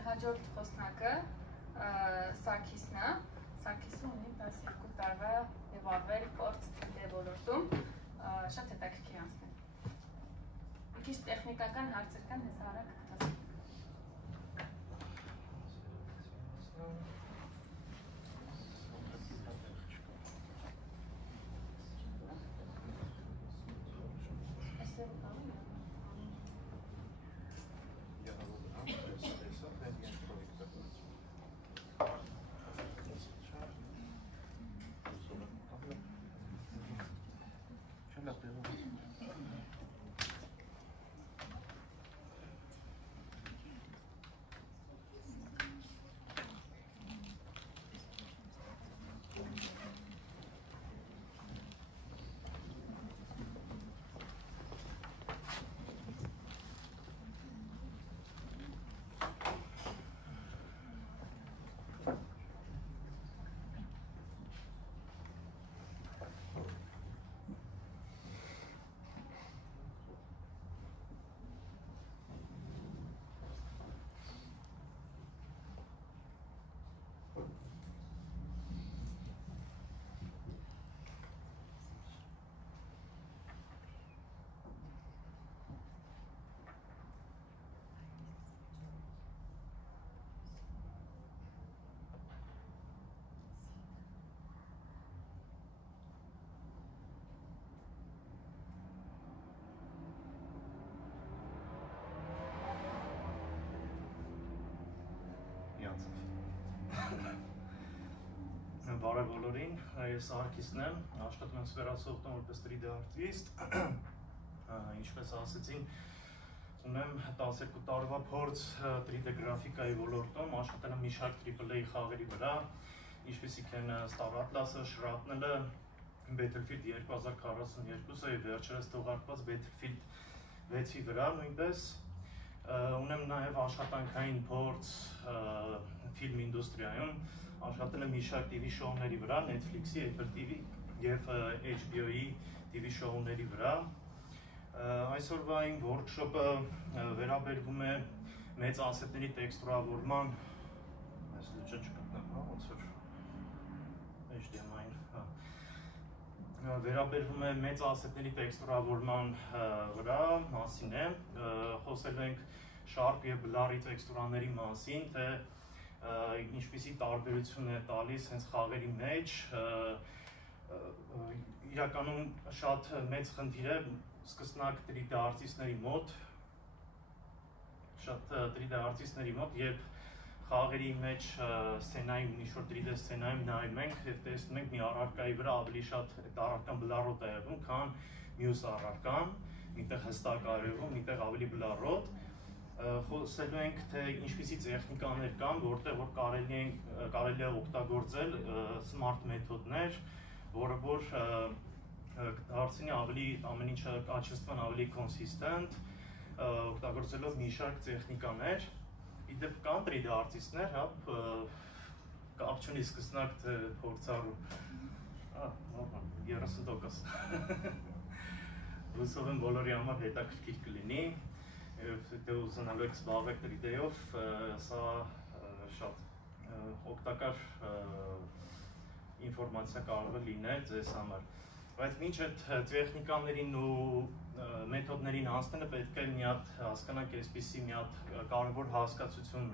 մեր հաջորդ խոսնակը Սարգիսն է։ Սարգիսը ունի 12 տարվա եւ ավել փորձ ոլորտում, շատ հետաքրքիր անցնել։ Մի քիչ տեխնիկական հարցեր կան, հեսա արագ կտասեմ։ Բարև բոլորին, ես Սարգիսն եմ, աշխատում եմ սվերասովտում որպես 3D արտիստ, ինչպես ասեցին, ունեմ 12 տարվա փորձ 3D գրաֆիկայի ոլորտում, աշխատել եմ մի շարք AAA խաղերի վրա, ինչպիսիք են Star Atlas-ը, Shrapnel-ը, Battlefield 2042-ը եւ վերջերս թողարկված Battlefield 6-ի վրա նույնպես, ունեմ նաև աշխատանքային փորձ ֆիլմ ինդուստրիայում, աշխատել եմ մի շարք TV շոուների վրա, Netflix-ի, Apple TV եւ HBO-ի TV շոուների վրա։ Այսօրվա իմ workshop-ը վերաբերվում է մեծ ասետների տեքստուրավորման, այս լուծը չգտնեմ, հա, ոնց որ HDMI-ին, հա։ Վերաբերվում է մեծ ասետների տեքստուրավորման վրա մասին է, խոսելու ենք Sharp եւ Blur-ի տեքստուրաների մասին, թե ինչպիսի տարբերություն է տալիս հենց խաղերի մեջ, իրականում շատ մեծ խնդիր է սկսնակ 3D արտիստների մոտ, երբ խաղերի մեջ սցենայում, ինչ-որ 3D սցենայում նայում ենք և տեսնում ենք մի առարկայի վրա ավելի շատ այդ առարկան բլառոտ է եղում, քան մյուս առարկան, միտեղ հստակ արևում, միտեղ ավելի բլառոտ, խոսելու ենք, թե ինչպիսի տեխնիկաներ կան, որտեղ որ կարելի է օգտագործել smart մեթոդներ, որը որ դարձնի ավելի ամեն ինչը կաչествան ավելի consistent, օգտագործելով մի շարք տեխնիկաներ, իդեպ կան 3D արտիստներ, հա, կապ չունի սկսնակ թե փորձառու, 30%, հուսով եմ բոլորի համար հետաքրքիր կլինի, Եթե ուզենալու եք զբաղվեք 3D-ով, սա շատ օգտակար ինֆորմացիա կարող է լինել ձեզ համար։ Բայց մինչ այդ տեխնիկաներին ու մեթոդներին անցնելը պետք է մի հատ հասկանանք այսպիսի մի հատ կարևոր հասկացություն,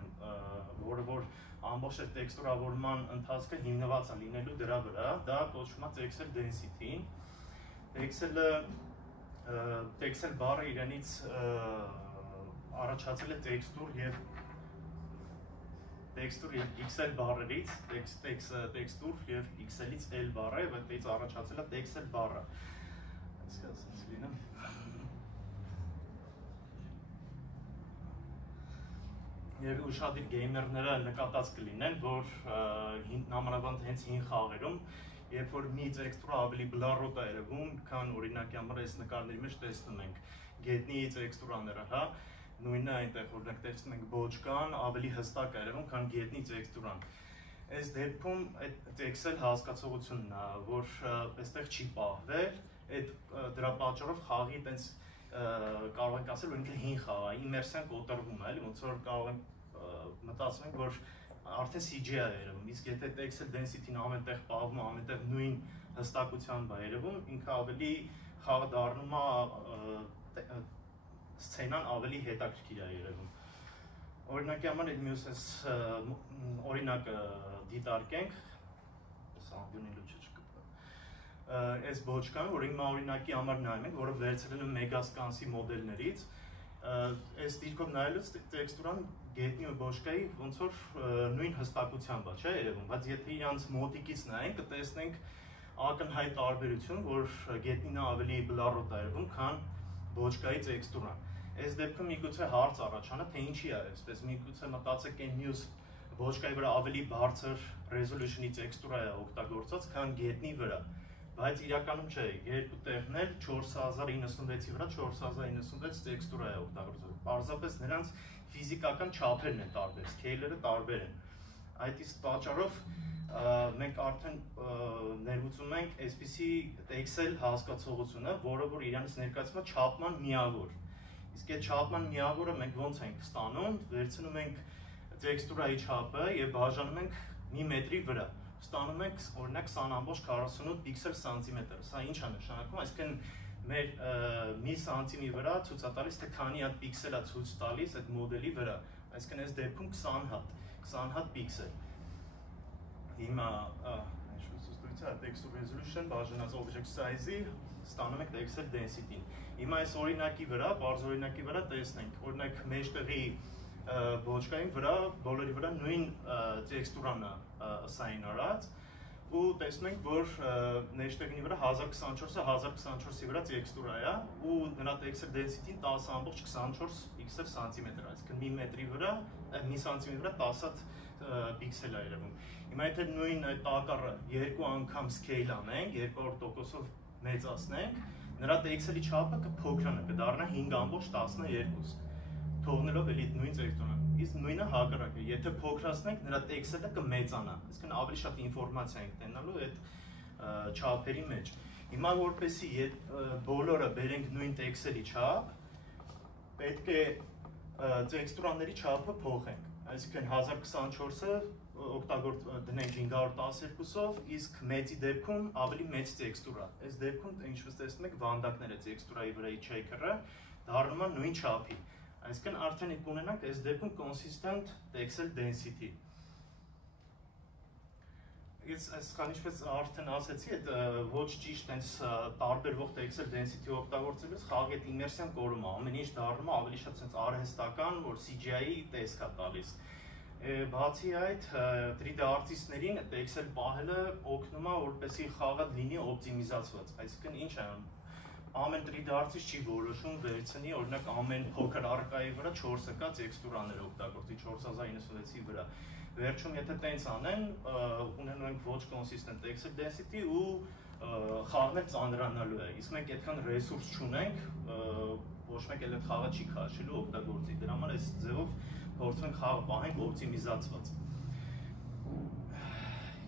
որը որ ամբողջ այդ տեքստուրավորման ընթացքը հիմնված է լինելու դրա վրա, դա կոչվում է Texel Density։ Texel բառը իրենից առաջացել է տեքստուր եւ Excel բառերից, տեքստուր եւ Excel-ից L բառը եւ այդտեղից առաջացել է Texel բառը։ Այսպես լինում։ Եվ ուշադիր գեյմերները նկատած կլինեն, որ նամանավանդ հենց հին խաղերում, երբ որ մի տեքստուրը ավելի բլառոտ է երևում, քան օրինակի համար այս նկարների մեջ տեսնում ենք գետնի տեքստուրաները, հա, նույնը այնտեղ օրինակ տեսնում ենք բոճկան ավելի հստակ է երևում, քան գետնի տեքստուրան։ Այս դեպքում այդ Excel հասկացողությունն է, որ այստեղ չի պահվել, դրա պատճառով խաղի այտենց կարող ենք ասել, որ ինքը հին խաղ է, իմերսիան կոտրվում է, ոնց որ կարող ենք մտածում ենք, որ արդեն CGI է երևում, իսկ եթե texel density-ն ամենտեղ պահվում, ամենտեղ նույն հստակությամբ է երևում, ինքը ավելի խաղը դառնում է սցենան ավելի հետաքրքիր է երևում։ Օրինակի համար այդ մյուս այս օրինակը դիտարկենք, սամբյունի լուչը չկպա։ Այս բոճկան, որ հիմա օրինակի համար նայում ենք, որը վերցրել եմ Megascans-ի մոդելներից, այս դիրքով նայելուց տեքստուրան գետնի ու բոճկայի ոնց որ նույն հստակությամբ է, չէ՞ երևում, բայց եթե իրանց մոտիկից նայենք, կտեսնենք ակնհայտ տարբերություն, որ գետնին ավելի բլառոտ է երևում, քան բոճկայի տեքստուրան։ Այս դեպքում միգուցե հարց առաջանա, թե ինչի է այսպես, միգուցե մտածեք այն մյուս բոճկայի վրա ավելի բարձր ռեզոլյուշնի տեքստուրա է օգտագործած, քան գետնի վրա, բայց իրականում չէ, երկու տեղն էլ 4096-ի վրա 4096 տեքստուրա է օգտագործված, պարզապես նրանց ֆիզիկական չափերն են տարբեր, սքեյլերը տարբեր են։ Այդ իսկ պատճառով մենք արդեն ներմուծում ենք այսպիսի Excel հասկացողությունը, որը որ իրանից ներկայացնում է չափման միավոր։ Իսկ այդ չափման միավորը մենք ոնց ենք ստանում, վերցնում ենք տեքստուրայի չափը եւ բաժանում ենք մի մետրի վրա։ Ստանում ենք օրինակ 20.48 պիքսել սանտիմետր։ Սա ինչ է նշանակում, այսինքն մեր մի սանտիմի վրա ցույց է տալիս, թե քանի հատ պիքսել է ցույց տալիս այդ մոդելի վրա, այսինքն այս դեպքում 20 հատ պիքսել։ Հիմա texture resolution բաժանած object size-ի ստանում ենք texel density-ին։ Հիմա այս օրինակի վրա, բարձ օրինակի վրա տեսնենք, օրինակ մեջտեղի բոճկային վրա, բոլորի վրա նույն տեքստուրանն է assign արած ու տեսնում ենք, որ մեջտեղի վրա 1024-ը 1024-ի վրա տեքստուրա է ու նրա texel density-ն 10.24 պիքսել սանտիմետր, այսինքն մի մետրի վրա, մի սանտիմի վրա 10 պիքսել է երևում։ Հիմա եթե նույն այդ տակառը երկու անգամ scale անենք, 200%-ով մեծացնենք, նրա texel-ի չափը կփոքրանա, կդառնա 5.12, թողնելով էլի նույն տեքստուրան։ Իսկ նույնը հակառակը, եթե փոքրացնենք, նրա texel-ը կմեծանա, այսինքն ավելի շատ ինֆորմացիա ենք տենալու այդ չափերի մեջ։ Հիմա որպեսզի բոլորը բերենք նույն texel-ի չափ, պետք է տեքստուրաների չափը փոխենք։ Այսինքն 1024-ը դնենք 512-ով, իսկ մեծի դեպքում ավելի մեծ տեքստուրա։ Այս դեպքում, ինչպես տեսնում եք, վանդակները տեքստուրայի վրայի չեքերը դառնում են նույն չափի։ Այսինքն արդեն կունենանք այս դեպքում consistent texel density։ Այսքան ինչպես արդեն ասեցի, այդ ոչ ճիշտ այնց տարբերվող texel density օգտագործելուց խաղի այդ իմերսիան կորում է, ամեն ինչ դառնում է ավելի շատ այնց արհեստական, որ CGI-ի տեսք է տալիս։ Բացի այդ, 3D artist-ներին texel պահելը օգնում է, որպեսզի խաղը լինի օպտիմիզացված։ Այսինքն ինչ է ամեն 3D artist չի որոշում վերցնի, օրինակ ամեն փոքր արկայի վրա 4-ը կա տեքստուրաներ օգտագործի 4096-ի վրա։ Վերջում եթե տենց անեն, ունենանք ոչ consistent texel density ու խաղն էլ ծանրանալու է։ Իսկ մենք այդքան ռեսուրս չունենք, ոչ մեկ էլ այդ խաղը չի քաշելու օգտագործի։ Դրա համար այս ձևով փորձում ենք խաղը պահենք օպտիմիզացված։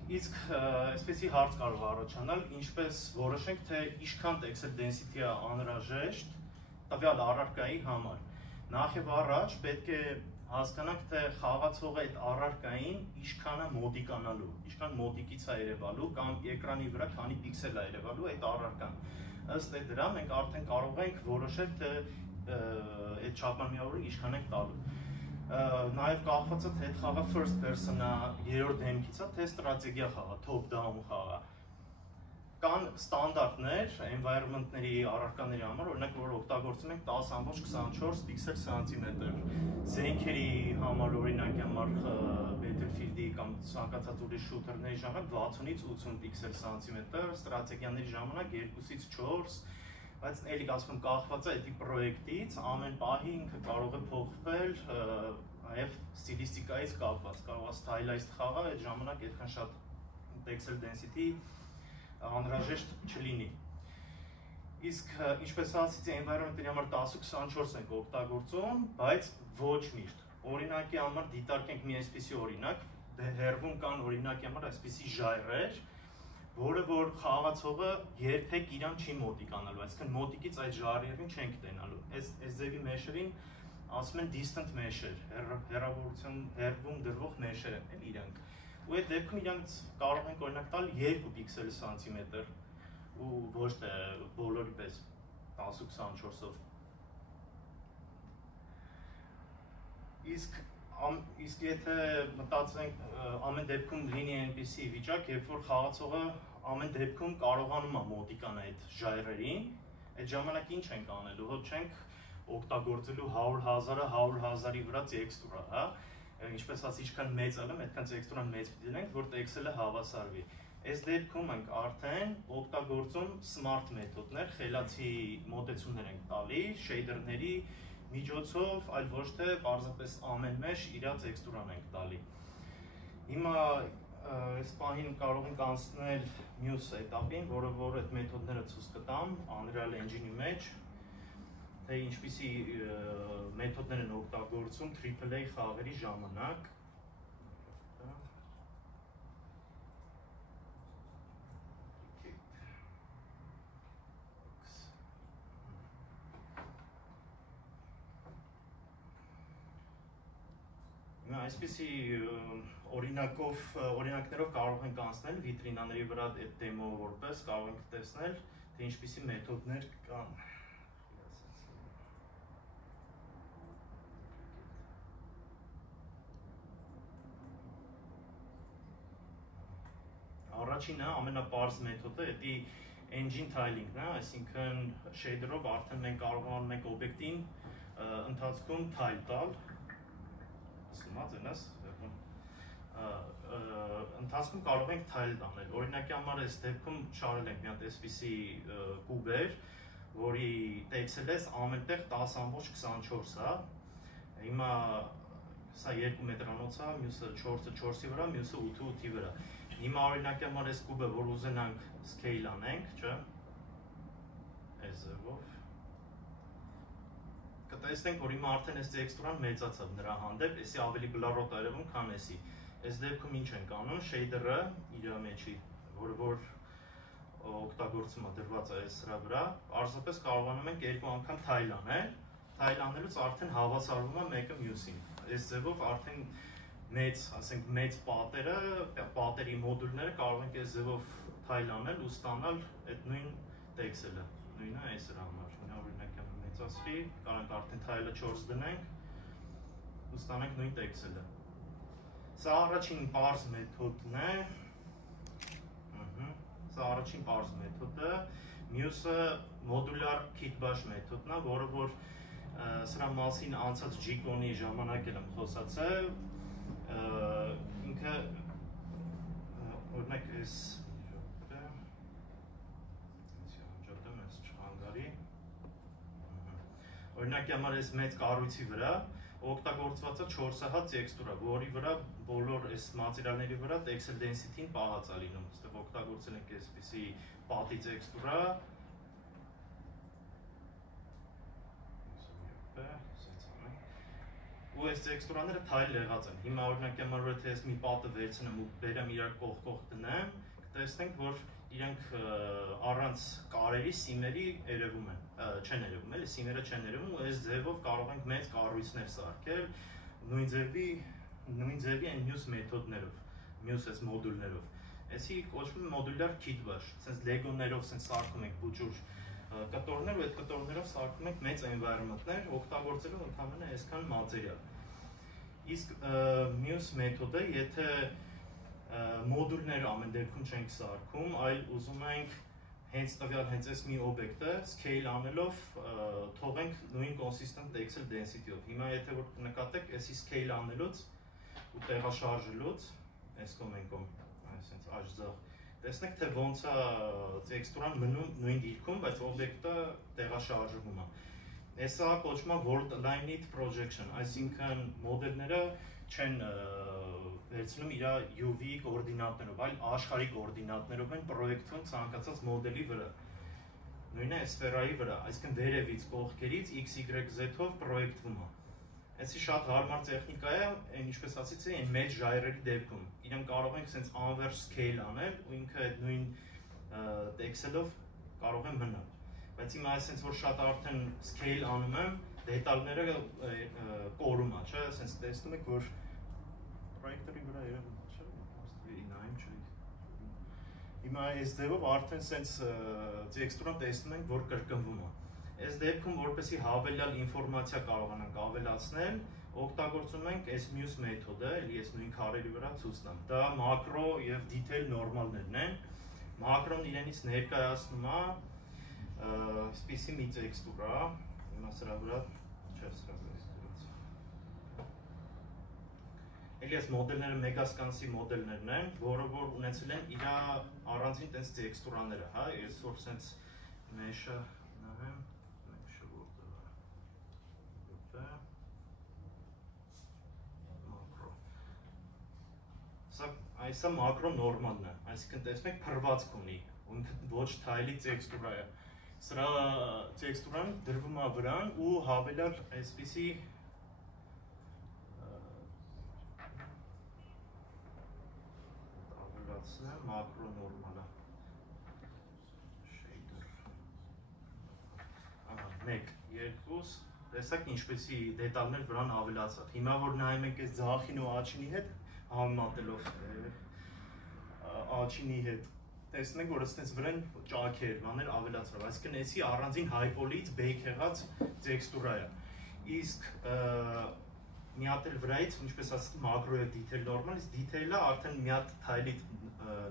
Իսկ այսպեսի հարց կարող առաջանալ, ինչպես որոշենք, թե ինչքան texel density-ը անհրաժեշտ տվյալ առարկայի համար։ Նախ եւ առաջ պետք է հասկանանք, թե խաղացողը այդ առարկային ինչքան է մոտիկանալու, ինչքան մոտիկից է երևալու կամ էկրանի վրա քանի պիքսել է երևալու այդ առարկան։ Ըստ դրա մենք արդեն կարող ենք որոշել, թե այդ չափման միավորը ինչքան ենք տալու։ Նաև կախված է, թե այդ խաղը first person-ը երրորդ դեմքից է, թե ստրատեգիա խաղը, top down խաղը։ Կան ստանդարտներ environment-ների առարկաների համար, օրինակ որ օգտագործում ենք 10.24 պիքսել սանտիմետր։ Զենքերի համար օրինակի համար Battlefield-ի կամ ցանկացած ուրիշ շութերների ժամանակ 60-ից 80 պիքսել սանտիմետր, ստրատեգիաների ժամանակ 2-ից 4, բայց էլի ասում եմ կախված է այդ պրոյեկտից, ամեն պահի ինքը կարող է փոխվել, նաև ստիլիստիկայից կապված, կարող է stylized խաղը այդ ժամանակ այդքան շատ texel density անհրաժեշտ չլինի։ Իսկ ինչպես ասացի, environment-ի համար 10-24 ենք օգտագործում, բայց ոչ միշտ։ Օրինակի համար դիտարկենք մի այսպիսի օրինակ, հեռվում կան օրինակի համար այսպիսի ժայռեր, որը որ խաղացողը երբեք իրան չի մոտիկանալու, այսինքն մոտիկից այդ ժայռերին չենք տենալու։ Այս ձևի մեշերին ասում են distant measure, հեռավորություն հեռվում դրվող measure են իրանք։ Ու այդ դեպքում իրանք կարող են օրինակ տալ 2 պիքսել սանտիմետր ու ոչ թե բոլորի պես 10-24-ով։ Իսկ եթե մտածենք ամեն դեպքում լինի այնպիսի վիճակ, երբ որ խաղացողը ամեն դեպքում կարողանում է մոտիկան այդ ժայռերին, այդ ժամանակ ինչ ենք անելու, հոտ չենք օգտագործելու 100,000-ը 100,000-ի վրա տեքստուրա, հա, ինչպես ասած ինչքան մեծ ալեմ, այդքան տեքստուրան մեծ պիտի լինենք, որ տեքստելը հավասարվի։ Այս դեպքում ենք արդեն օգտագործում smart մեթոդներ, խելացի մոտեցումներ ենք տալի, շեյդերների միջոցով, այլ ոչ թե պարզապես ամեն մեջ իրա տեքստուրան ենք տալի։ Հիմա այս պահին կարող ենք անցնել մյուս էտապին, որը որ այդ մեթոդները ցույց կտամ Unreal Engine-ի մեջ, թե ինչպիսի մեթոդներ են օգտագործում AAA խաղերի ժամանակ։ Այսպիսի օրինակներով կարող ենք անցնել վիտրինաների վրա այդ դեմո որպես կարող ենք տեսնել, թե ինչպիսի մեթոդներ կան։ Առաջինը ամենապարզ մեթոդը դա engine tiling-ն է, այսինքն shader-ով արդեն մենք կարողանում ենք օբյեկտին ընթացքում tile տալ։ Ընթացքում կարող ենք tile տանել, օրինակի համար այս դեպքում շարել ենք մի հատ այսպիսի կուբեր, որի տեքսելես ամենտեղ 10.24 է, հիմա սա 2 մետրանոց է, մյուսը 4-ը 4-ի վրա, մյուսը 8-ը 8-ի վրա, հիմա օրինակի համար այս կուբը, որ ուզենանք scale անենք, չէ, այս ձևով, կտեսնենք, որ հիմա արդեն այս տեքստուրան մեծացավ նրա հանդեպ, էսի ավելի բլարոտ այրևում, քան էսի։ Այս դեպքում ինչ ենք անում, shader-ը իր մեջի, որ օգտագործում է դրված է սրա վրա, պարզապես կարողանում ենք 2 անգամ tile անել, tile անելուց արդեն հավասարվում է մեկը մյուսին։ Այս ձևով արդեն մեծ պատերի մոդուլները կարող ենք այս ձևով tile անել ու ստանալ այդ նույն տեքստելը, նույնը այս սրա համար։ Մեծացրի, կարող ենք արդեն tile-ը 4 դնենք ու ստանանք նույն տեքստելը։ Սա առաջին պարզ մեթոդն է, սա առաջին պարզ մեթոդը, մյուսը մոդուլար kit-bash մեթոդն է, որը որ սրա մասին անցած G-Con-ի ժամանակ եմ խոսացել, ինքը օրինակ այս օրինակի համար այս մեծ կառույցի վրա օգտագործված է 4 հատ տեքստուրա, որի վրա բոլոր այս մատերիալների վրա pixel density-ն պահած է լինում, այստեղ օգտագործել ենք այսպիսի պատի տեքստուրա, ու այս տեքստուրաները tile եղած են, հիմա օրինակի համար որ եթե ես մի պատը վերցնեմ ու բերեմ իրար կողք դնեմ, կտեսնենք, որ իրանք առանց կարերի սիմերի երևում են, չեն երևում, էլի սիմերը չեն երևում ու այս ձևով կարող ենք մեծ կառույցներ սարքել նույն ձևի այն մյուս մեթոդներով, մյուս այս մոդուլներով։ Այսի կոչվում է մոդուլյար kit-bash, sense լեգոներով sense սարքում ենք բուջուր կտորներ ու այդ կտորներով սարքում ենք մեծ environment-ներ, օգտագործելով ընդհանրապես այսքան մատերիալ։ Իսկ մյուս մեթոդը, եթե մոդուլները ամեն դեպքում չենք սարքում, այլ ուզում ենք հենց տվյալ հենց այս մի օբյեկտը scale անելով թողենք նույն consistent pixel density-ով։ Հիմա եթե որ նկատեք, այսի scale անելուց ու տեղաշարժելուց, այս կոմենկոմ, այսինքն աժձախ, տեսնեք թե ոնց է տեքստուրան մնում նույն դիրքում, բայց օբյեկտը տեղաշարժվում է։ Այսա կոչվում է world aligned projection, այսինքն մոդելները չեն վերցնում իր UV կոորդինատներով, այլ աշխարհի կոորդինատներով են պրոյեկտվում ցանկացած մոդելի վրա։ Նույնն է սֆերայի վրա, այսինքն վերևից կողքերից x, y, z-ով պրոյեկտվում է։ Այսի շատ հարմար տեխնիկա է, ինչպես ասացի, այն մեծ ժայռերի դեպքում։ Իրենք կարող ենք sense անվերջ scale անել ու ինքը այդ նույն տեքստելով կարող է մնալ։ Բայց հիմա այսպես որ շատ արդեն scale անում եմ, դետալները կորում է, չէ, ասենց տեսնում եք, որ պրոյեկտորի վրա երևում է, չէ, նայում չէ։ Հիմա այս ձևով արդեն ասենց տեքստուրան տեսնում ենք, որ կրկնվում է։ Այս դեպքում, որպեսզի հավելյալ ինֆորմացիա կարողանանք ավելացնել, օգտագործում ենք այս մյուս մեթոդը, էլի ես նույն քարերի վրա ցույց տամ։ Դա մակրո եւ դիթեյլ նորմալներն են։ Մակրոն իրենից ներկայացնում է այսպիսի մի տեքստուրա, հիմա սրա վրա, չէ, սրա վրա ստերած։ Էլի այս մոդելները մեգասկանսի մոդելներն են, որը որ ունեցել են իր առանձին տենց տեքստուրաները, հա, ես որ սենց մեշը նայեմ, մեշը որտեղ է։ Մակրո։ Այսա մակրո նորմալն է, այսինքն տեսնեք փռվածք ունի, ու ինքը ոչ թայլի տեքստուրա է։ Սրա տեքստուրան դրվում է վրան ու հավելյալ այսպիսի ավելացնեմ մակրո նորմալը։ Shader։ 1, 2, տեսակ ինչպեսի դետալներ վրան ավելացավ։ Հիմա որ նայում ենք այս ձախին ու աչինի հետ, համեմատելով աչինի հետ, տեսնում ենք, որ այստենց վրան ճաքեր, բաներ ավելացրավ, այսինքն էսի առանձին հայպոլից բեյք եղած տեքստուրա է։ Իսկ մի հատ էլ վրայից, ինչպես ասած, մակրո եւ դիթեյլ նորմալ, իսկ դիթեյլը արդեն մի հատ թայլի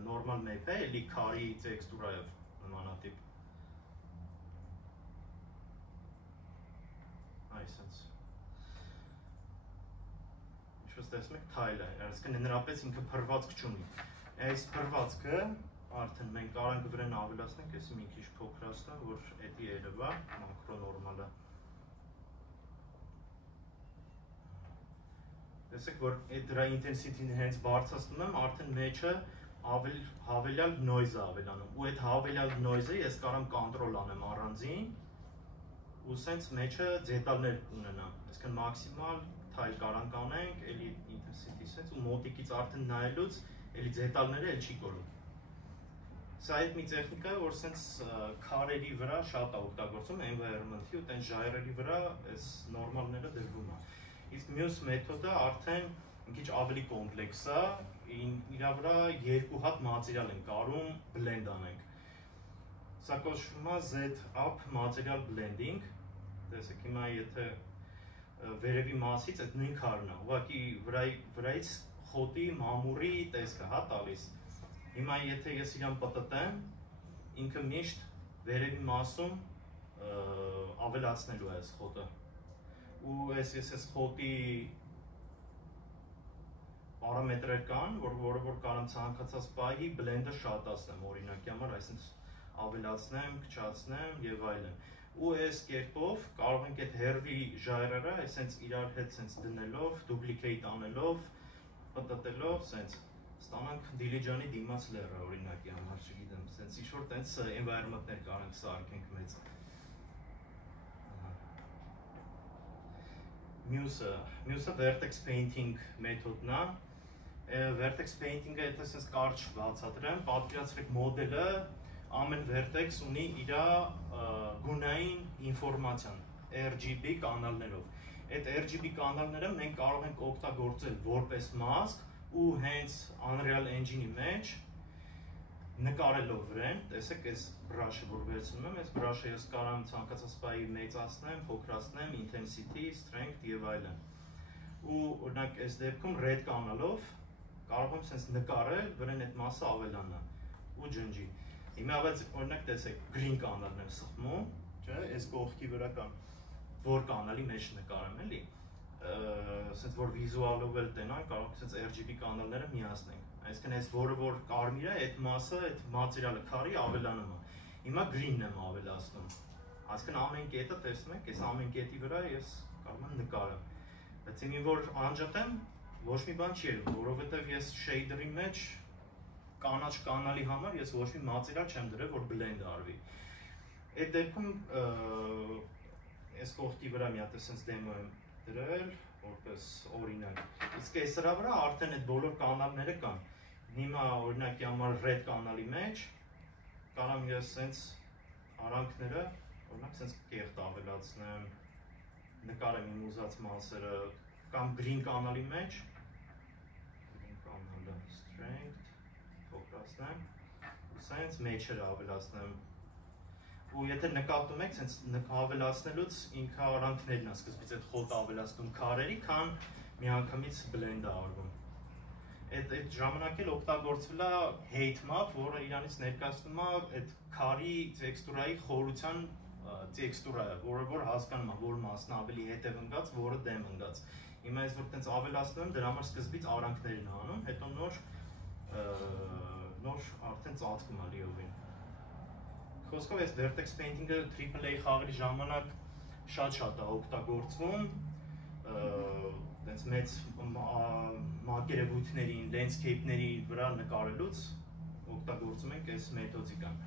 նորմալ մեփ է, էլի քարի տեքստուրա է նմանատիպ։ Այսպես։ Ինչպես տեսնում եք, թայլ է, այսինքն նրապես ինքը փռվածք չունի։ Այս փռվածքը արդեն մենք կարող ենք վրան ավելացնենք, ես մի քիչ փոքրացնեմ, որ էդի երևա մակրո նորմալը։ Տեսեք, որ դրա ինտենսիտին հենց բարձրացնում եմ, արդեն մեջը հավելյալ նոյզը ավելանում, ու այդ հավելյալ նոյզը ես կարող եմ կոնտրոլ անեմ առանձին, ու սենց մեջը դետալներ ունենամ, այսինքն մաքսիմալ թայլ կարանք անենք, էլի ինտենսիտի սենց, ու մոտիկից արդեն նայելուց, էլի դետալները էլ չի կորում։ Սա այդ մի տեխնիկա է, որ սենց քարերի վրա շատ է օգտագործում, environment-ի ու տենց ժայռերի վրա այս նորմալները դրվում է։ Իսկ մյուս մեթոդը արդեն մի քիչ ավելի կոմպլեքս է, իր վրա երկու հատ մատերիալ են կարում blend անենք։ Սա կոչվում է Z-up material blending։ Տեսեք, հիմա եթե վերևի մասից այդ նույն քարն է, ուղղակի վրայից խոտի, մամուրի տեսքը, հա, տալիս։ Հիմա եթե ես իրան պտտեմ, ինքը միշտ վերևի մասում ավելացնելու է այս խոտը։ Ու ես խոտի պարամետրեր կան, որը որ կարամ ցանկացած պահի բլենդը շատացնեմ, օրինակի համար, այսինքն ավելացնեմ, քչացնեմ եւ այլն։ Ու այս կերպով կարող ենք այդ հերվի ժայռերը այսպես իրար հետ այսպես դնելով, դուպլիկեյտ անելով, պտտելով, այսպես ստանանք դիլիջանի դիմաց լեռը, օրինակի համար, չգիտեմ, այսպես ինչ-որ տենց environment-ներ կարանք սարքենք մեծ։ Մյուսը vertex painting մեթոդն է։ Vertex painting-ը եթե այսպես կարճ բացատրեմ, պատկերացրեք մոդելը ամեն vertex ունի իր գունային ինֆորմացիան RGB կանալներով։ Այդ RGB կանալները մենք կարող ենք օգտագործել որպես մասկ ու հենց Unreal Engine-ի մեջ նկարելով վրան, տեսեք այս brush-ը որ վերցնում եմ, այս brush-ը ես կարող եմ ցանկացած բայի մեծացնեմ, փոքրացնեմ, intensity, strength եւ այլն։ Ու օրինակ այս դեպքում red կանալով կարող եմ sense նկարել, վրան այդ մասը ավելանա ու ջնջի։ Հիմա բայց օրինակ տեսեք green կանալն եմ սխմում, չէ, այս կողքի վրա կան որ կանալի մեջ նկարեմ, էլի։ Sense որ վիզուալով էլ տենան, կարող ենք sense RGB կանալները միացնենք։ Այսինքն այս որը որ կարմիր է, այդ մասը, այդ մատերիալը քարի ավելանում է։ Հիմա green-ն եմ ավելացնում։ Այսինքն ամեն կետը տեսնում եք, այս ամեն կետի վրա ես կարող եմ նկարեմ։ Բայց իմի որ անջատեմ, ոչ մի բան չի երևում, որովհետև ես shader-ի մեջ կանաչ կանալի համար ես ոչ մի մատերիալ չեմ դրել, որ blend արվի։ Այդ դեպքում այս կողքի վրա մի հատ էսենց դեմո եմ դրել, որպես օրինակ։ Իսկ այս սրա վրա արդեն այդ բոլոր կանալները կան։ Հիմա օրինակի համար red կանալի մեջ կարամ ես սենց արանքները, օրինակ սենց կեղտ ավելացնեմ, նկարեմ իմ ուզած մասերը կամ green կանալի մեջ, green կանալը strength, փոքրացնեմ, ու սենց մեջերը ավելացնեմ, ու եթե նկատում եք, սենց ավելացնելուց ինքը արանքներն է սկզբից այդ խոտը ավելացնում քարերի, քան միանգամից blend-ը արվում։ Այդ ժամանակ էլ օգտագործվել է heat map, որը իրանից ներկայացնում է այդ քարի տեքստուրայի խորության տեքստուրը, որ հասկանում է, որ մասն ավելի հետև ընկած, որը դեմ ընկած։ Հիմա ես որ տենց ավելացնում եմ, դրա համար սկզբից արանքներն է անում, հետո նոր արդեն ծածկում է լիովին։ Խոսքով այս vertex painting-ը AAA խաղերի ժամանակ շատ է օգտագործվում, տենց մեծ մակերևույթներին, landscape-ների վրա նկարելուց օգտագործում ենք այս մեթոդիկան։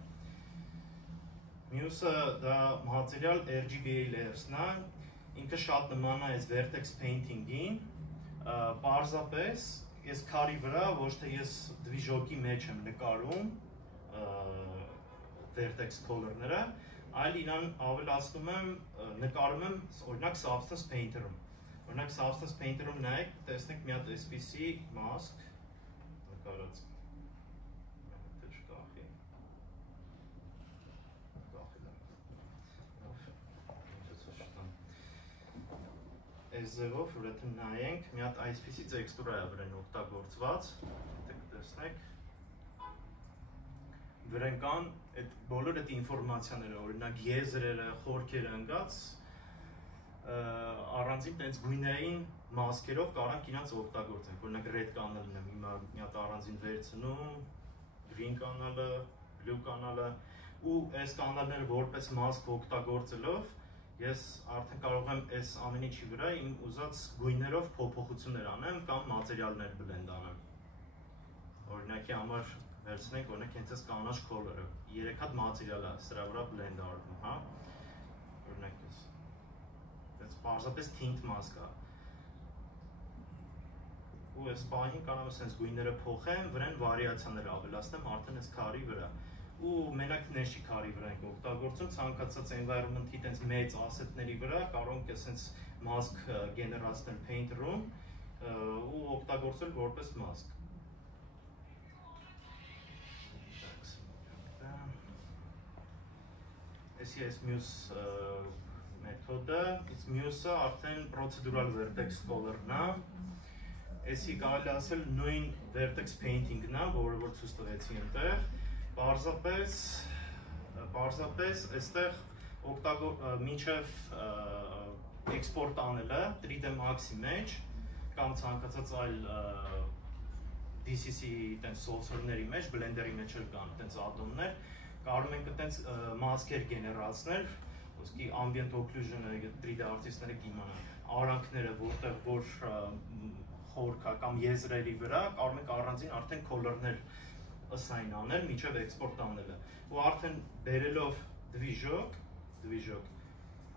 Մյուսը դա material RGBA layers-ն է, ինքը շատ նման է այս vertex painting-ին, պարզապես ես քարի վրա ոչ թե ես դվիժոկի մեջ եմ նկարում vertex color-ները, այլ իրան ավելացնում եմ, նկարում եմ օրինակ Substance Painter-ում։ Օրինակ Substance Painter-ում նայեք, տեսնեք մի հատ այսպիսի մասկ նկարած։ Այս ձևով, որ եթե նայենք, մի հատ այսպիսի տեքստուրա է վրան օգտագործված, տեսնեք, վրան կան բոլոր այդ ինֆորմացիաները, օրինակ եզրերը, խորքերը ընկած, առանձին տենց գույնային մասկերով կարանք իրանց օգտագործենք, օրինակ red կանալն եմ հիմա մի հատ առանձին վերցնում, green կանալը, blue կանալը, ու այս կանալները որպես մասկ օգտագործելով, ես արդեն կարող եմ այս ամեն ինչի վրա իմ ուզած գույներով փոփոխություններ անեմ կամ մատերիալներ blend անեմ։ Օրինակի համար վերցնենք, օրինակ հենց այս կանաչ color-ը, 3 հատ մատերիալ է, սրա վրա blend արվում, հա։ Օրինակ այս։ Այս պարզապես tint mask է։ Ու այս պահին կարող եմ sense գույները փոխեմ, վրան վարիացիաներ ավելացնեմ արդեն այս քարի վրա։ Ու մենակ ներշի քարի վրա ենք օգտագործում, ցանկացած environment-ի տենց մեծ asset-ների վրա կարող ենք այսպես mask գեներացնել Painter-ում ու օգտագործել որպես mask։ Այսի այս մյուս մեթոդը, այս մյուսը արդեն procedural vertex color-ն է։ Այսի կարելի ասել նույն vertex painting-ն է, որը որ ցույց տվեցի այնտեղ։ Պարզապես այստեղ մինչև էքսպորտ անելը 3D Max-ի մեջ կամ ցանկացած այլ DCC տենց software-ների մեջ, Blender-ի մեջ էլ կան տենց add-on-ներ, կարող ենք տենց մասկեր գեներացնել, ոսկի ambient occlusion-ը 3D artist-ները կիմանան, արանքները, որտեղ որ խորքա կամ եզրերի վրա, կարող ենք առանձին արդեն color-ներ assign անել, մինչև էքսպորտ անելը, ու արդեն բերելով դվիժոկ,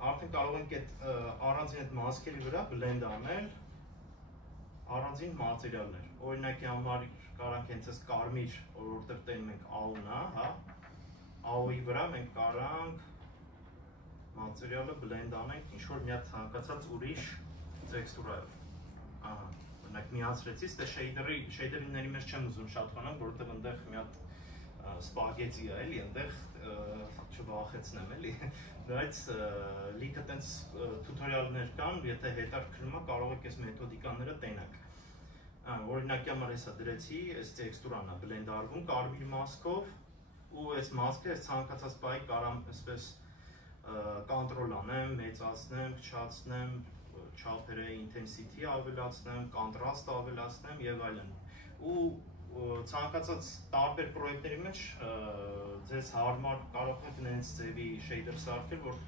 արդեն կարող ենք այդ առանձին այդ մասկերի վրա blend անել առանձին մատերիալներ, օրինակի համար կարանք հենց այս կարմիր, որտեղ տենում ենք AO-ն է, հա, AO-ի վրա մենք կարանք մատերիալը blend անենք ինչ-որ մի հատ ցանկացած ուրիշ տեքստուրայով, ահա, օրինակ միացրեցի, ստե շեյդերիների մեջ չեմ ուզում շատ խոնամ, որովհետև այնտեղ մի հատ սպագետի է, էլի, այնտեղ չվախեցնեմ, էլի, բայց լիքը տենց տուտորիալներ կան, եթե հետաքրքրում է, կարող եք այս մեթոդիկաները տենակ։ Օրինակի համար հեսա դրեցի, այս տեքստուրան է blend արվում կարմիր մասկով, ու այս մասկը այս ցանկացած պահի կարամ այսպես կոնտրոլ անեմ, մեծացնեմ, փչացնեմ, չափերը, intensity ավելացնեմ, կոնտրաստ ավելացնեմ եւ այլն։ Ու ցանկացած տարբեր պրոյեկտների մեջ ձեզ հարմար կարող եք նենց ձևի shader սարքել, որ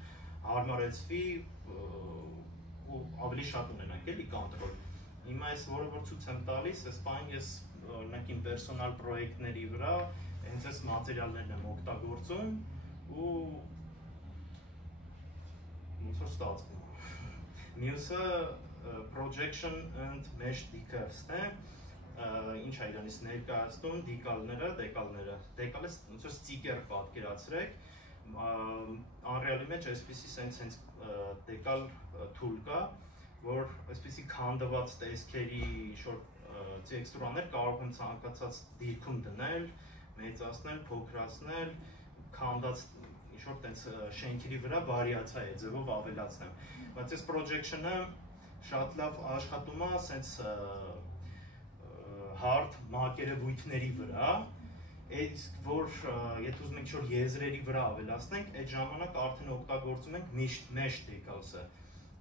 հարմարեցվի ու ավելի շատ ունենաք էլի կոնտրոլ։ Հիմա այս որը որ ցույց եմ տալիս, այս բանը ես օրինակ իմ պերսոնալ պրոյեկտների վրա հենց այս մատերիալներն եմ օգտագործում ու ոնց որ ստացվում է։ Մյուսը projection and mesh decals-ն է, ինչ է իրանից ներկայացնում դեկալները, դեկալը ոնց որ ստիկեր պատկերացրեք, Unreal-ի մեջ այսպիսի sense decal tool կա, որ այսպիսի քանդված տեսքերի շոր տեքստուրաներ կարող եմ ցանկացած դիրքում դնել, մեծացնել, փոքրացնել, քանդած ինչ-որ տենց շենքերի վրա վարիացիա է ձևով ավելացնեմ։ Բայց այս projection-ը շատ լավ աշխատում է sense hard մակերևույթների վրա, իսկ որ եթե ուզում ենք ինչ-որ եզրերի վրա ավելացնենք, այդ ժամանակ արդեն օգտագործում ենք mesh decals-ը։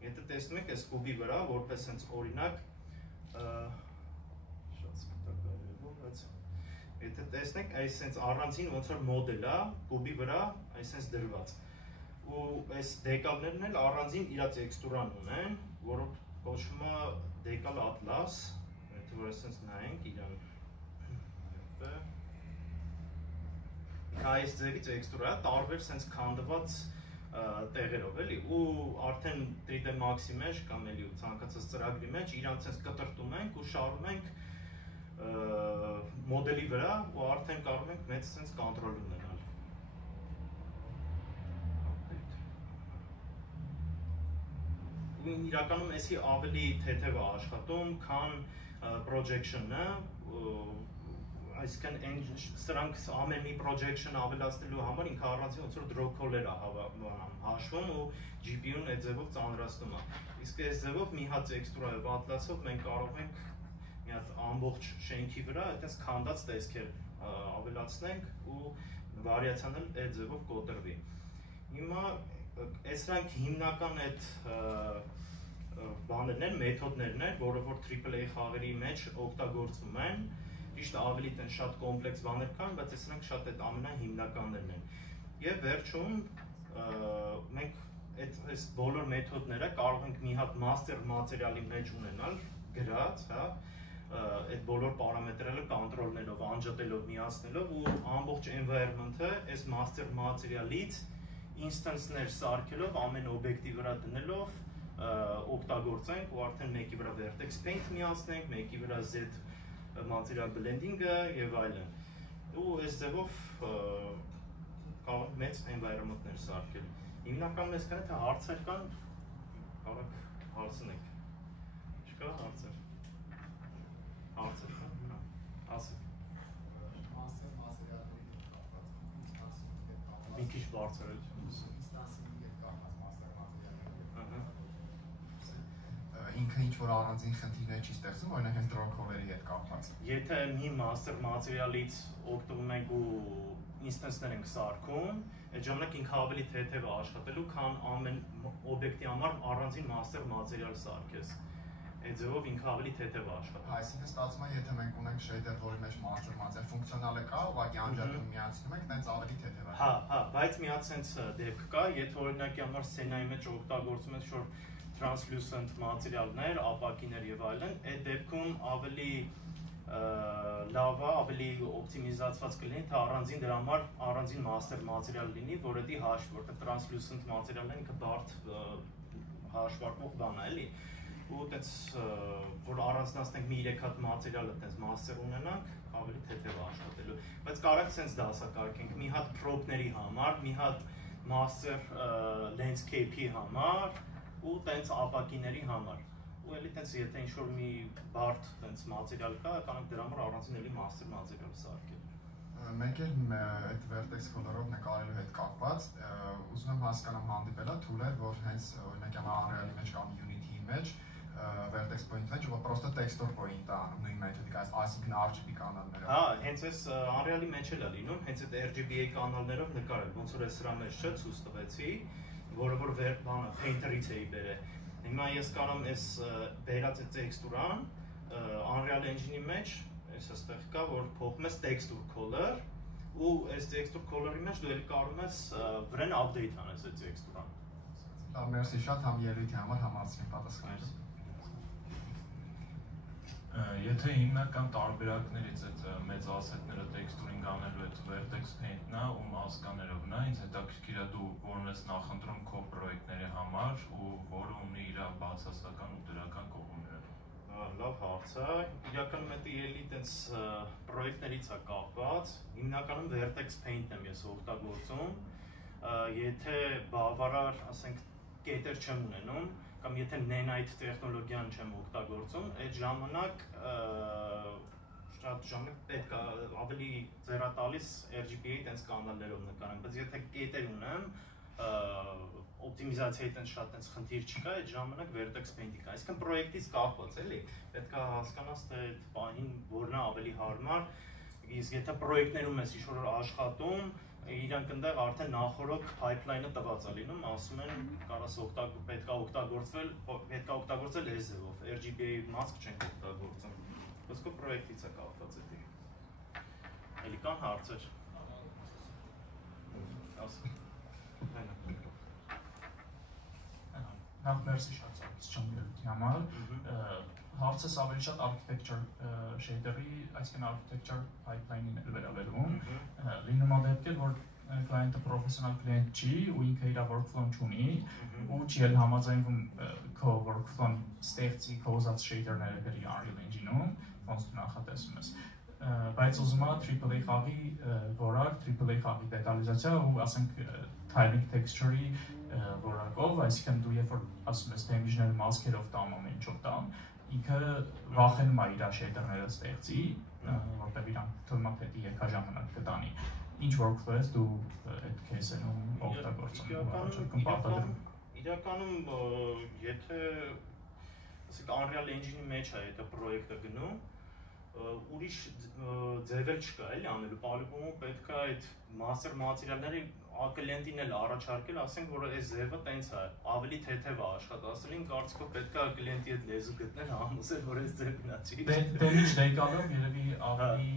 Եթե տեսնում եք այս կուբի վրա, որպես sense օրինակ, շատ սպիտակ արևով, բայց եթե տեսնեք, այս sense առանցին ոնց որ մոդել է, կուբի վրա, այս sense դրված։ Ու այս դեկալներն էլ առանձին իր տեքստուրան ունեն, որը կոչվում է Decal Atlas, եթե որ sense նայենք իրան։ Այս ձևի տեքստուրա տարբեր sense քանդված տեղերով էլի ու արդեն 3D Max-ի մեջ կամ էլի ցանկացած ծրագրի մեջ իրանց sense կտրտում ենք ու շարում ենք մոդելի վրա ու արդեն կարող ենք մեծ sense control ունենալ։ Ու իրականում էսի ավելի թեթև է աշխատում, քան projection-ը, այսինքն սրանք ամեն մի projection ավելացնելու համար ինքը առանձին ոնց որ draw call-եր է հաշվում ու GPU-ն այդ ձևով ծանրացնում է։ Իսկ այս ձևով մի հատ տեքստուրայով Atlas-ով մենք կարող ենք մի հատ ամբողջ շենքի վրա այդպես քանդած տեսքեր ավելացնենք ու վարիացիանել այդ ձևով կոտրվի։ Հիմա սրանք հիմնական այդ բաներն են, մեթոդներն են, որը որ AAA խաղերի մեջ օգտագործվում են։ Ճիշտ ավելի տեն շատ կոմպլեքս բաներ կան, բայց սրանք շատ այդ ամենահիմնականներն են։ Եվ վերջում մենք այս բոլոր մեթոդները կարող ենք մի հատ master մատերիալի մեջ ունենալ, գրած, հա, այդ բոլոր պարամետրերը կոնտրոլնելով, անջատելով, միացնելով ու ամբողջ environment-ը այս master մատերիալից instance-ներ սարքելով, ամեն օբյեկտի վրա դնելով օգտագործենք ու արդեն մեկի վրա vertex paint միացնենք, մեկի վրա z material blending-ը եւ այլն։ Ու այս ձևով կարող մեծ environment-ներ սարքել։ Հիմնականում ես կանե թե հարցեր կան, կարող հարցնեք։ Չկա հարցեր։ Հարցեր կան։ Ասեք։ Մի քիչ բարձր է։ Ինքը ինչ-որ առանձին խնդիրներ չի ստեղծում, օրինակ հենց draw call-երի հետ կապված։ Եթե մի master մատերիալից օգտվում ենք ու instance-ներ ենք սարքում, այդ ժամանակ ինքը ավելի թեթև է աշխատելու, քան ամեն օբյեկտի համար առանձին master մատերիալ սարքես։ Այդ ձևով ինքը ավելի թեթև է աշխատում։ Այսինքն ստացվում է, եթե մենք ունենք shader, որի մեջ master մատերիալ ֆունկցիոնալ է կա, ուղղակի անջատում միացնում ենք, տենց ավելի թեթև է։ Հա, բայց մի հատ sense դեպք կա, եթե օրինակի համար սցենայի մեջ օգտագործում ենք շոր translucent մատերիալներ, ապակիներ եւ այլն, այդ դեպքում ավելի լավ է, ավելի օպտիմիզացված կլինի, թե առանձին դրա համար առանձին master մատերիալ լինի, որ դա հաշվի, որտեղ translucent մատերիալն ինքը բարդ հաշվարկող բան է, էլի։ Ու այդպես որ առանձնացնենք մի 3 հատ մատերիալը այդպես master ունենանք, ավելի թեթև աշխատելու։ Բայց կարող sense դասակարգենք մի հատ prop-ների համար, մի հատ master landscape-ի համար ու տենց ապակիների համար։ Ու էլի տենց եթե ինչ-որ մի բարդ տենց մատերիալ կա, կանենք դրա համար առանձին էլի master մատերիալ սարքել։ Մենք էլ այդ vertex color-ով նկարելու հետ կապված, ուզում եմ հասկանամ հանդիպելա tool-եր, որ հենց օրինակ Unreal-ի մեջ կամ Unity-ի մեջ vertex point մեջ, որ պրոստը texture point է անում նույն մեթոդիկ, այսինքն RGB կանալներով։ Հա, հենց այս Unreal-ի մեջ էլ է լինում, հենց այդ RGBA կանալներով նկարել, ոնց որ սրա մեջ չէ, ցույց տվեցի, որը որ բանը painter-ից էի բերել։ Հիմա ես կարող եմ այս բերած այդ տեքստուրան Unreal Engine-ի մեջ, այս այստեղ կա, որ փոխում ես texture color ու այս texture color-ի մեջ դու էլ կարող ես վրան update անես այդ տեքստուրան։ Լավ, մերսի շատ համ ելույթի համար համացրին պատասխանները։ Եթե հիմնական տարբերակներից այդ մեծ ասետները տեքստուրինգ անելու այդ vertex paint-ն է ու մասկաներով նա, ինձ հետաքրքիր է դու որն ես նախընտրում քո պրոյեկտների համար ու որը ունի իր բացասական ու դրական կողմերը։ Լավ հարց է։ Իրականում դա ելի տենց պրոյեկտներից է կապված։ Հիմնականում vertex paint-ն եմ ես օգտագործում։ եթե բավարար, ասենք, կետեր չեմ ունենում, կամ եթե Nanite տեխնոլոգիան չեմ օգտագործում, այդ ժամանակ շատ ժամանակ պետք է ավելի ձեռատալիս RGB-ի տենց կանալներով նկարեմ, բայց եթե կետեր ունեմ, օպտիմիզացիայի տենց շատ տենց խնդիր չկա, այդ ժամանակ Vertex Paint-ի կա, այսինքն պրոյեկտից կախված էլի, պետք է հասկանաս, թե այդ պահին որն է ավելի հարմար, իսկ եթե պրոյեկտներում ես ինչ-որ աշխատում, իրանք ընդեղ արդեն նախորդ pipeline-ը տված է լինում, ասում են կարաս պետք է օգտագործել այս ձևով, RGB-ի մասկ չենք օգտագործում, բայց քո պրոյեկտից է կախված էդի։ Էլի կան հարցեր։ Նախ մերսի շատ ծավալից ճնգելքի համար, հարցս ավելի շատ architecture shader-ի, այսինքն architecture pipeline-ին էլ վերաբերում, լինում է դեպքեր, որ client-ը professional client չի ու ինքը իր workflow-ն չունի ու չի էլ համաձայնվում քո workflow-ն ստեղծի քո ուզած shader-ները գրի Unreal Engine-ում, ոնց դու նախատեսում ես, բայց ուզում է AAA խաղի որակ, AAA խաղի դետալիզացիա ու ասենք tiling texture-ի որակով, այսինքն դու երբ որ ասում ես damage-ները մասկերով տամ ամեն ինչով տամ, ինքը վախենում է իր shader-ները ստեղծի, որտեղ իրանք թվում է թե երկաժամանակ կտանի։ Ինչ workflow ես դու այդ case-ում օգտագործում։ Իրականում եթե ասենք Unreal Engine-ի մեջ է այդ պրոյեկտը գնում, ուրիշ ձևեր չկա էլի անելու, պարուպում պետք է այդ master material-ների կլիենտին էլ առաջարկել, ասենք, որ այս ձևը տենց է, ավելի թեթև է աշխատասրին, կարծիքով պետք է կլիենտի հետ լեզու գտնել, համոզել, որ այս ձևն է, չի։ Damage data-ով երևի ավելի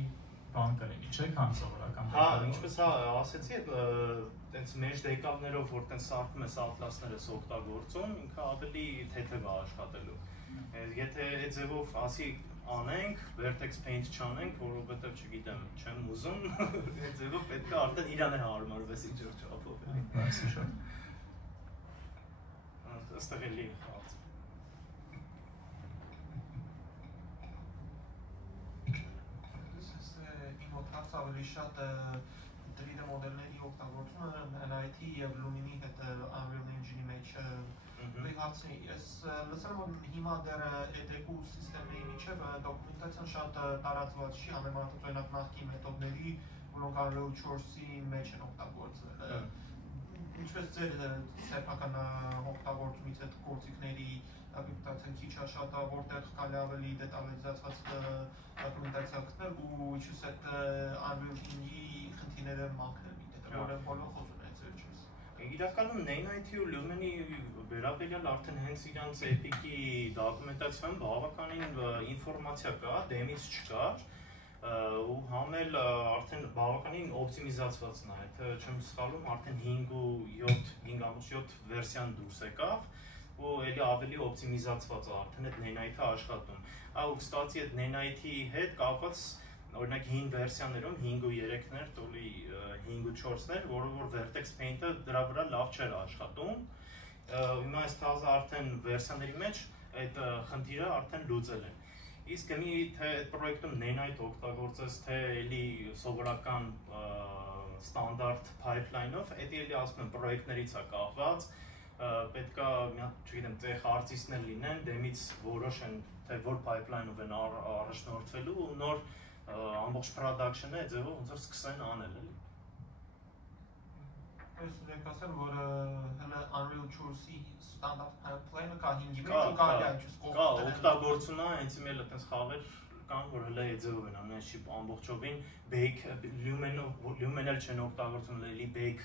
բան կլինի, չէ՞, քան սովորական։ Հա, ինչպես ասեցի, տենց mesh data-ներով, որ տենց սարքում ես atlas-ներս օգտագործում, ինքը ավելի թեթև է աշխատելու։ Եթե այդ ձևով ասի անենք, Vertex Paint չանենք, որովհետև չգիտեմ, չեմ ուզում, այդ ձևով պետք է արդեն իրան է հարմարվես ինչ-որ չափով էլի։ Այսի շատ։ Այստեղ էլի հարց։ Իմ օգտած ավելի շատ 3D մոդելների օգտագործումը Nanite-ի և Lumini հետ Unreal Engine-ի մեջ հարցնի, ես լսել եմ, որ հիմա դեռ EDECU սիստեմների միջև դոկումենտացիան շատ տարածված չի, համեմատած օրինակ նախկին մեթոդների, որոնք Unreal 4-ի մեջ են օգտագործվել։ Ինչպես ձեր սեփական օգտագործումից այդ գործիքների դոկումենտացիան քիչ է շատ, որտեղ կարելի ավելի դետալիզացված դոկումենտացիա գտնել ու ինչպես այդ Unreal Engine-ի խնդիրները մաքրել, որը բոլոր խոսում են ձեր չես։ Իրականում Nanite-ի ու Lumini վերաբերյալ արդեն հենց իրանց Epic-ի դոկումենտացիայում բավականին ինֆորմացիա կա, դեմից չկար ու համ էլ արդեն բավականին օպտիմիզացվածն է, եթե չեմ սխալվում, արդեն 5.7 վերսիան դուրս եկավ ու էլի ավելի օպտիմիզացված է արդեն այդ Nanite-ը աշխատում։ Ու կստացի այդ Nanite-ի հետ կապված օրինակ 5 վերսիաներում 5.3-ներ, տոլի 5.4-ներ, որը որ Vertex Paint-ը դրա վրա լավ չէր աշխատում։ Հիմա այս թազը արդեն վերսիաների մեջ այդ խնդիրը արդեն լուծել են։ Իսկ մի թե այդ պրոյեկտում Nanite օգտագործես, թե էլի սովորական ստանդարտ pipeline-ով, էդի էլի ասում եմ պրոյեկտներից է կախված, պետք է մի հատ, չգիտեմ, տեղ արտիստներ լինեն, դեմից որոշեն, թե որ pipeline-ով են առաջնորդվելու ու նոր ամբողջ production-ը այդ ձևով ոնց որ սկսեն անել էլի։ Ես եք ասել, որ հələ Unreal 4-ի ստանդարտ pipeline-ը կա 5-ի մեջ ու կարելի է ինչպես կողմ կա, օգտագործում է, հենց իմ էլ այդպես խաղեր կան, որ հələ այդ ձևով են անում, չի ամբողջովին bake Lumen-ը չեն օգտագործում, էլի bake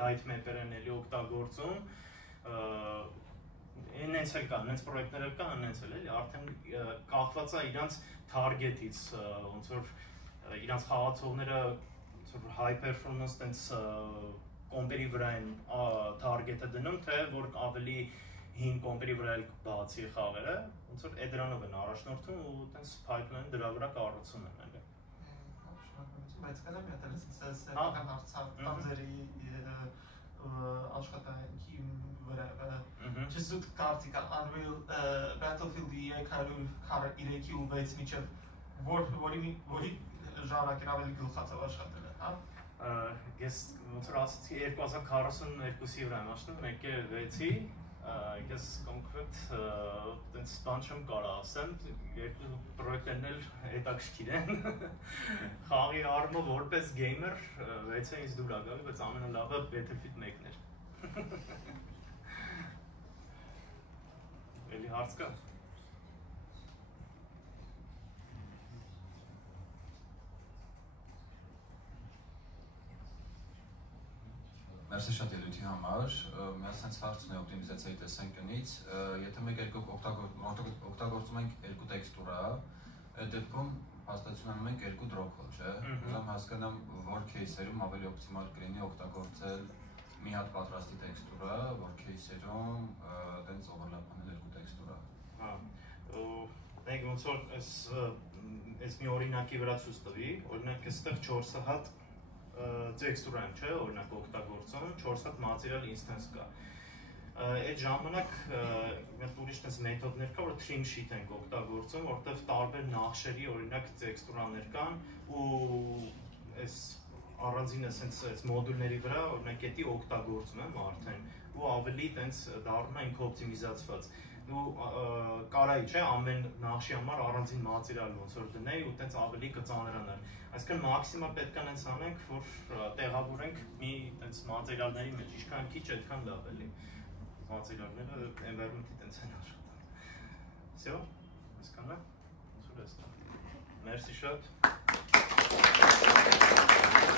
light mapper են էլի օգտագործում, Նենց էլ կա, նենց պրոյեկտներ էլ կա, նենց էլ էլի, արդեն կախված է իրանց target-ից, ոնց որ իրանց խաղացողները high performance տենց կոմպերի վրա են target-ը դնում, թե որ ավելի հին կոմպերի վրա էլ բացի խաղերը, ոնց որ էդրանով են առաջնորդում ու տենց pipeline դրա վրա կառուցում են էլի։ Բայց կա մի հատ էլ սեփական հարցերի աշխատանքի վրա չզուտ կարծիք Unreal Battlefield-ի 346-ի ու 6 միջև որի ժանրակեր ավելի գլխացավ աշխատել է, հա։ Ես ոնց որ ասացի 2042-ի վրա եմ աշխատում, 1.6-ի, ես կոնկրետ այդպես բան չեմ կարող ասեմ, երկու պրոյեկտներն էլ հետաքրքիր են։ Խաղի առումով որպես գեյմեր 6-ը ինձ դուր ա գալի, բայց ամենալավը Battlefield 1-ն էր։ Էլի հարց կա։ Մերսի շատ ելույթի համար, միած sense հարցն է օպտիմիզացիայի տեսանկյունից, եթե մենք օգտագործում ենք երկու տեքստուրա, այդ դեպքում հաստատություն անում ենք երկու դրոփ, չէ՞։ Ուզում հասկանամ, որ case-երում ավելի օպտիմալ կլինի օգտագործել մի հատ պատրաստի տեքստուրա, որ case-երում տենց overlap անել երկու տեքստուրա։ Հա, մենք ոնց որ այս մի օրինակի վրա ցույց տվի, օրինակ այստեղ 4 հատ տեքստուրա են, չէ՞, օրինակ օգտագործում, 4 հատ material instance կա։ Այդ ժամանակ մենք ուրիշ տես մեթոդներ կա, որ trim sheet ենք օգտագործում, որտեղ տարբեր նախշերի օրինակ տեքստուրաներ կան ու այս առանձին այս մոդուլների վրա օրինակ էդի օգտագործում եմ արդեն ու ավելի տենց դառնում է ինքը օպտիմիզացված։ Ու կարայի չէ ամեն նախշի համար առանձին մատերիալ ոնց որ դնեի ու տենց ավելի կծանրանար։ Այսինքն մաքսիմալ պետք է հենց անենք, որ տեղավորենք մի տենց մատերիալների մեջ, ինչքան քիչ, այդքան լավ էլի։ Մատերիալները environment-ի տենց են աշխատում։ Всё, հասկանա՞։ Ոնց որ էստա։ Մերսի շատ։